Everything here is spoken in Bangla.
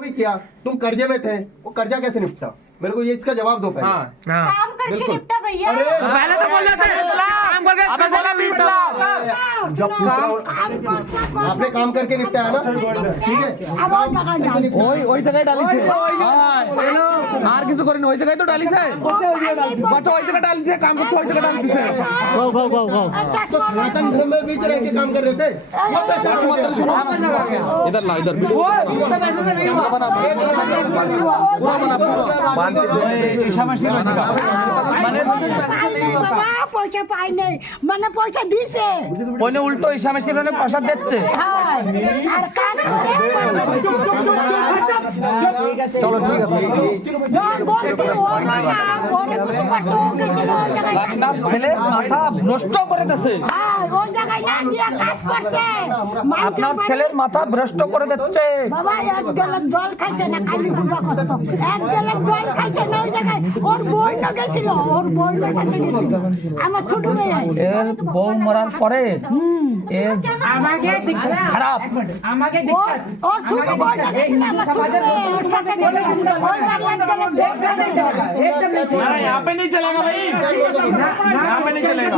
भी किया, तुम कर्जे में थे, वो कर्जा कैसे निपटा? मेरे को ये इसका जवाब दो पहले। काम करके निपटा भैया। अरे पहले तो बोलना था काम करके बोला 20 लाख जब आपने काम करके निपटाया ना, ठीक है? ওই জায়গায় ডালিছে আর কিছু করেন ওই জায়গায় তো ডালিছে বাচ্চা ওই জায়গায় ডালিছে কাম করছে ওই জায়গায় ডালিছে तो सनातन धर्म में भी तो रह के काम कर रहे थे। इधर ला इधर পয়সা পাই নাই মানে পয়সা দিছে ওইনে উল্টো ইসামেশির প্রসাদ দিচ্ছে। আর কাজ করে চলো ঠিক আছে। আপনার ছেলে মাথা ভ্রষ্ট করে দিচ্ছে। আপনার ছেলের মাথা ভ্রষ্ট করে দিচ্ছে। বাবা এক গ্লাস জল খাইছে না, কালি হুড়া করতো। এক গ্লাস জল খাইছে না ওই জায়গায়। ওর বই না গেছিল, ওর বই না সাথে গেছিল। আমার ছোট মেয়ে এর বউ মরার পরে এর আমাকে খারাপ আমাকে ওর ছোট বই না গেছিল, আমার ছোট মেয়ে ওর সাথে গেছিল। ওই বাড়ি এক গ্লাস জল খাইছে। यहाँ पे नहीं चलेगा भाई, यहाँ पे नहीं चलेगा।